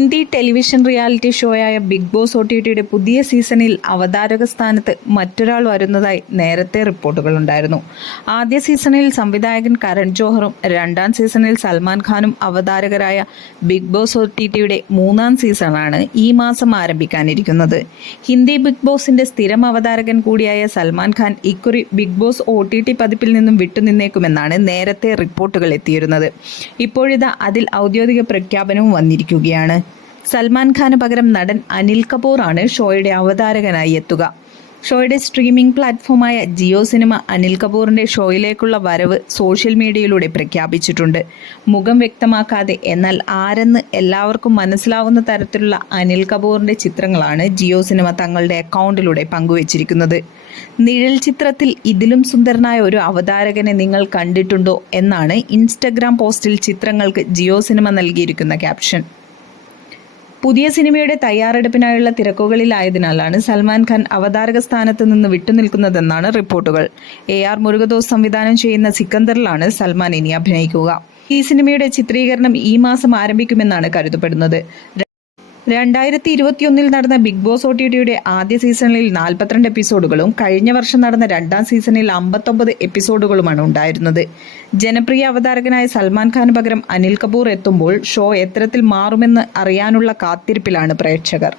Hindi television reality ഷോയായ Bigg Boss O T ടിയുടെ പുതിയ സീസണിൽ അവതാരക സ്ഥാനത്ത് മറ്റൊരാൾ വരുന്നതായി നേരത്തെ റിപ്പോർട്ടുകളുണ്ടായിരുന്നു ആദ്യ സീസണിൽ സംവിധായകൻ കരൺ ജോഹറും രണ്ടാം സീസണിൽ സൽമാൻ ഖാനും അവതാരകരായ ബിഗ് ബോസ് ഒ ടി ടിയുടെ മൂന്നാം സീസണാണ് ഈ മാസം ആരംഭിക്കാനിരിക്കുന്നത്. ഹിന്ദി ബിഗ് ബോസിന്റെ സ്ഥിരം അവതാരകൻ കൂടിയായ സൽമാൻ ഖാൻ ഇക്കുറി Bigg Boss O T T പതിപ്പിൽ നിന്നും വിട്ടുനിന്നേക്കുമെന്നാണ് നേരത്തെ റിപ്പോർട്ടുകൾ എത്തിയിരുന്നത്. ഇപ്പോഴിതാ അതിൽ ഔദ്യോഗിക പ്രഖ്യാപനവും വന്നിരിക്കുകയാണ്. സൽമാൻ ഖാന് പകരം നടൻ അനിൽ കപൂർ ആണ് ഷോയുടെ അവതാരകനായി എത്തുക. ഷോയുടെ സ്ട്രീമിംഗ് പ്ലാറ്റ്ഫോമായ ജിയോ സിനിമ അനിൽ കപൂറിന്റെ ഷോയിലേക്കുള്ള വരവ് സോഷ്യൽ മീഡിയയിലൂടെ പ്രഖ്യാപിച്ചിട്ടുണ്ട്. മുഖം വ്യക്തമാക്കാതെ എന്നാൽ ആരെന്ന് എല്ലാവർക്കും മനസ്സിലാവുന്ന തരത്തിലുള്ള അനിൽ കപൂറിന്റെ ചിത്രങ്ങളാണ് ജിയോ സിനിമ തങ്ങളുടെ അക്കൗണ്ടിലൂടെ പങ്കുവച്ചിരിക്കുന്നത്. നിഴൽ ചിത്രത്തിൽ ഇതിലും സുന്ദരനായ ഒരു അവതാരകനെ നിങ്ങൾ കണ്ടിട്ടുണ്ടോ എന്നാണ് ഇൻസ്റ്റഗ്രാം പോസ്റ്റിൽ ചിത്രങ്ങൾക്ക് ജിയോ സിനിമ നൽകിയിരിക്കുന്ന ക്യാപ്ഷൻ. പുതിയ സിനിമയുടെ തയ്യാറെടുപ്പിനായുള്ള തിരക്കുകളിലായതിനാലാണ് സൽമാൻ ഖാൻ അവതാരക സ്ഥാനത്ത് നിന്ന് വിട്ടുനിൽക്കുന്നതെന്നാണ് റിപ്പോർട്ടുകൾ. എ ആർ മുരുകദോസ് സംവിധാനം ചെയ്യുന്ന സിക്കന്ദറിലാണ് സൽമാൻ ഇനി അഭിനയിക്കുക. ഈ സിനിമയുടെ ചിത്രീകരണം ഈ മാസം ആരംഭിക്കുമെന്നാണ് കരുതപ്പെടുന്നത്. രണ്ടായിരത്തി ഇരുപത്തിയൊന്നിൽ നടന്ന ബിഗ് ബോസ് ഒ ടി ടിയുടെ ആദ്യ സീസണിൽ നാൽപ്പത്തിരണ്ട് എപ്പിസോഡുകളും കഴിഞ്ഞ വർഷം നടന്ന രണ്ടാം സീസണിൽ അമ്പത്തൊമ്പത് എപ്പിസോഡുകളുമാണ് ഉണ്ടായിരുന്നത്. ജനപ്രിയ അവതാരകനായ സൽമാൻ ഖാന് പകരം അനിൽ കപൂർ എത്തുമ്പോൾ ഷോ എത്തരത്തിൽ മാറുമെന്ന് അറിയാനുള്ള കാത്തിരിപ്പിലാണ് പ്രേക്ഷകർ.